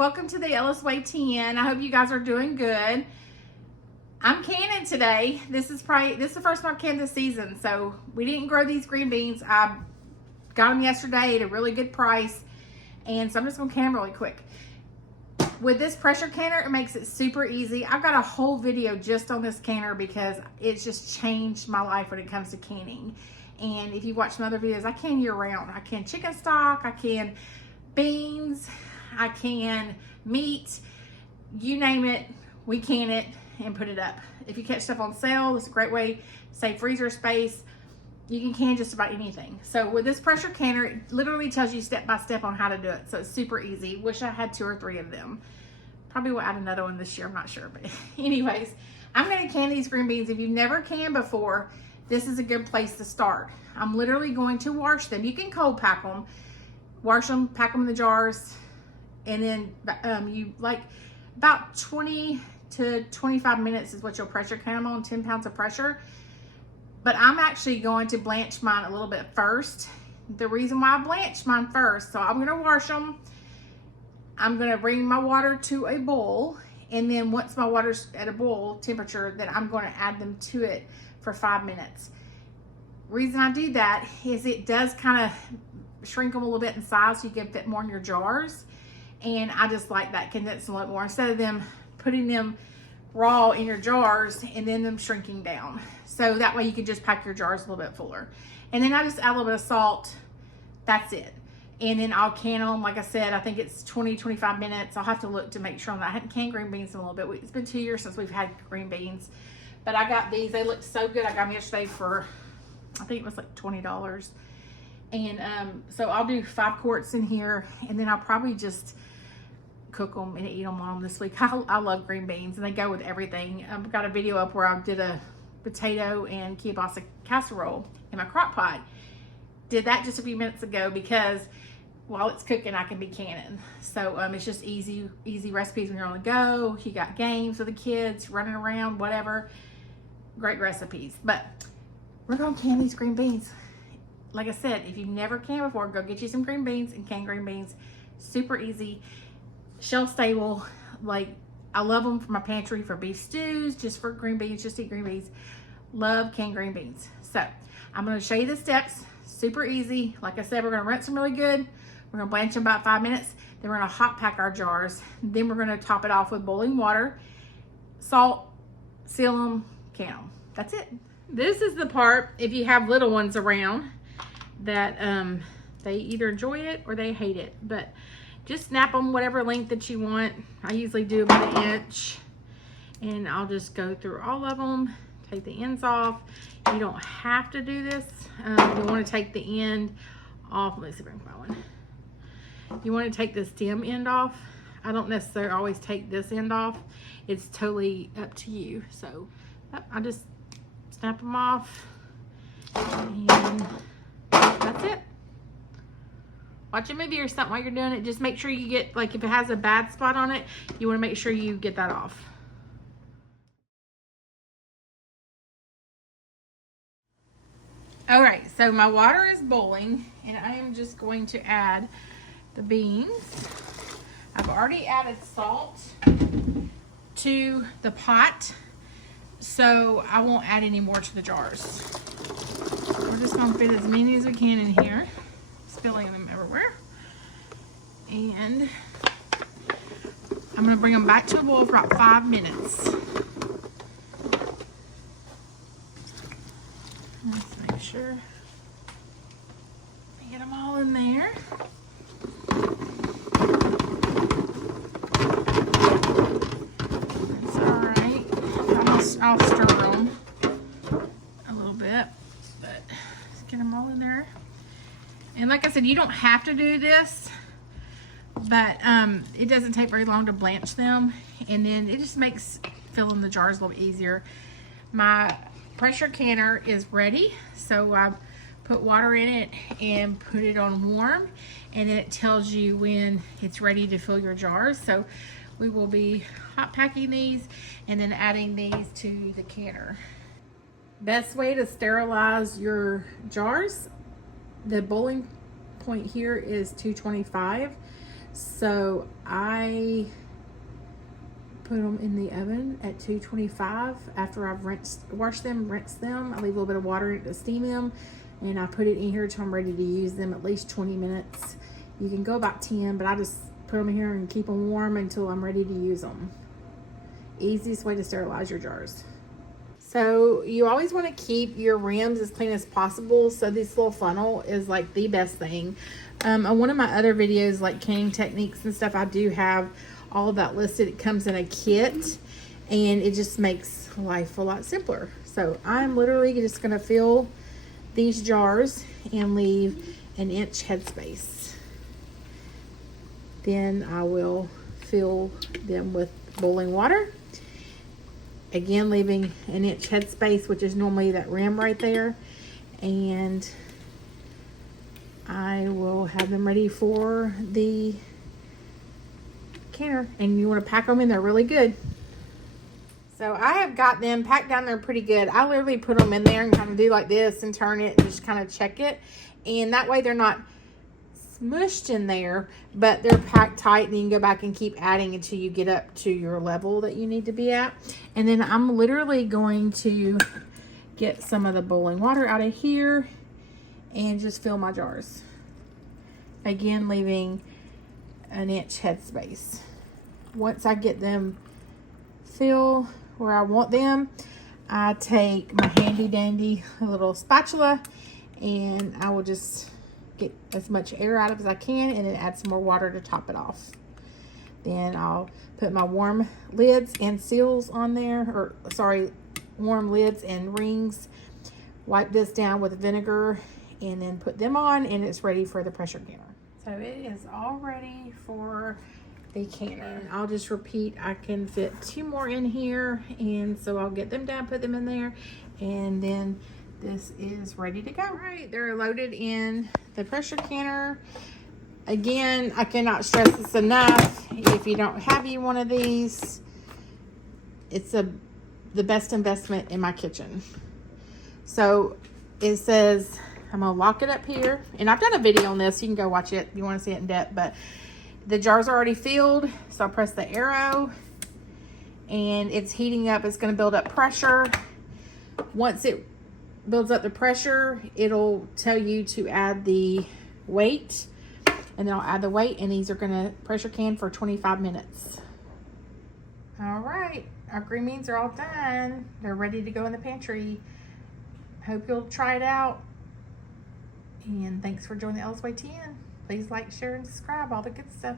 welcome to the Ellis Way 10. I hope you guys are doing good. I'm canning today. This is the first time I've canned this season, so we didn't grow these green beans. I got them yesterday at a really good price, and so I'm just gonna can them really quick. With this pressure canner, it makes it super easy. I've got a whole video just on this canner because it's just changed my life when it comes to canning. And if you watch some other videos, I can year round. I can chicken stock, I can beans, I can meat, you name it, we can it and put it up. If you catch stuff on sale, it's a great way to save freezer space. You can can just about anything. So with this pressure canner, it literally tells you step by step on how to do it. So it's super easy. Wish I had 2 or 3 of them. Probably will add another one this year, I'm not sure. But anyways, I'm gonna can these green beans. If you've never canned before, this is a good place to start. I'm literally going to wash them. You can cold pack them, wash them, pack them in the jars, and then you like about 20 to 25 minutes is what you'll pressure can them on, 10 pounds of pressure. But I'm actually going to blanch mine a little bit first. The reason why I blanched mine first, so I'm gonna wash them. I'm gonna bring my water to a boil, and then once my water's at a boil temperature, then I'm gonna add them to it for 5 minutes. Reason I do that is it does kind of shrink them a little bit in size so you can fit more in your jars. And I just like that, condense them a little more instead of them putting them raw in your jars and then them shrinking down. So that way you can just pack your jars a little bit fuller. And then I just add a little bit of salt. That's it. And then I'll can them. Like I said, I think it's 20, 25 minutes. I'll have to look to make sure on that. I hadn't canned green beans in a little bit. It's been 2 years since we've had green beans. But I got these. They look so good. I got them yesterday for, I think it was like $20. And so I'll do 5 quarts in here. And then I'll probably just cook them and eat them on them this week. I love green beans and they go with everything. I've got a video up where I did a potato and kielbasa casserole in my crock pot. Did that just a few minutes ago because while it's cooking I can be canning. So it's just easy recipes when you're on the go. You got games with the kids, running around, whatever. Great recipes. But we're gonna can these green beans. Like I said, if you've never canned before, go get you some green beans and can green beans. Super easy. Shelf stable. Like, I love them for my pantry for beef stews, just for green beans, just eat green beans. Love canned green beans. So I'm going to show you the steps. Super easy. Like I said, we're going to rinse them really good. We're going to blanch them about 5 minutes. Then we're going to hot pack our jars. Then we're going to top it off with boiling water, salt, seal them, can them. That's it. This is the part, if you have little ones around, that they either enjoy it or they hate it. But just snap them whatever length that you want. I usually do about 1 inch. And I'll just go through all of them, take the ends off. You don't have to do this. You want to take the end off. Let me see if I can find one. You want to take the stem end off. I don't necessarily always take this end off. It's totally up to you. So I just snap them off. And that's it. Watch a movie or something while you're doing it. Just make sure you get, like, if it has a bad spot on it, you want to make sure you get that off. All right, so my water is boiling, and I am just going to add the beans. I've already added salt to the pot, so I won't add any more to the jars. We're just going to fit as many as we can in here, spilling them everywhere. And I'm going to bring them back to a boil for about 5 minutes. Let's make sure I get them all in there. That's all right. I'll stir them a little bit, but let's get them all in there. And like I said, you don't have to do this, but it doesn't take very long to blanch them. And then it just makes filling the jars a little easier. My pressure canner is ready. So I've put water in it and put it on warm. And then it tells you when it's ready to fill your jars. So we will be hot packing these and then adding these to the canner. Best way to sterilize your jars, the boiling point here is 225. So I put them in the oven at 225 after I've washed them, rinsed them. I leave a little bit of water to steam them, and I put it in here till I'm ready to use them, at least 20 minutes. You can go about 10, but I just put them in here and keep them warm until I'm ready to use them. Easiest way to sterilize your jars. So you always want to keep your rims as clean as possible. So this little funnel is like the best thing. On one of my other videos, like canning techniques and stuff, I do have all of that listed. It comes in a kit, and it just makes life a lot simpler. So I'm literally just going to fill these jars and leave an inch headspace. Then I will fill them with boiling water. Again, leaving an inch headspace, which is normally that rim right there. And I will have them ready for the canner. And you want to pack them in there really good. So I have got them packed down there pretty good. I literally put them in there and kind of do like this and turn it and just kind of check it. And that way they're not smushed in there, but they're packed tight, and you can go back and keep adding until you get up to your level that you need to be at. And then I'm literally going to get some of the boiling water out of here and just fill my jars. Again, leaving an inch headspace. Once I get them filled where I want them, I take my handy dandy little spatula and I will just get as much air out of it as I can, and then add some more water to top it off. Then I'll put my warm lids and seals on there, or sorry, warm lids and rings. Wipe this down with vinegar and then put them on, and it's ready for the pressure canner. So it is all ready for the canner. And I'll just repeat, I can fit 2 more in here, and so I'll get them down, put them in there, and then this is ready to go. All right, they're loaded in the pressure canner. Again, I cannot stress this enough. If you don't have one of these, it's the best investment in my kitchen. So it says, I'm gonna lock it up here, and I've done a video on this. You can go watch it if you want to see it in depth, but the jars are already filled. So I'll press the arrow and it's heating up. It's gonna build up pressure. Once it builds up the pressure, it'll tell you to add the weight, and then I'll add the weight, and these are gonna pressure can for 25 minutes. All right, our green beans are all done. They're ready to go in the pantry. Hope you'll try it out, and thanks for joining the Ella's Way 10. Please like, share, and subscribe, all the good stuff.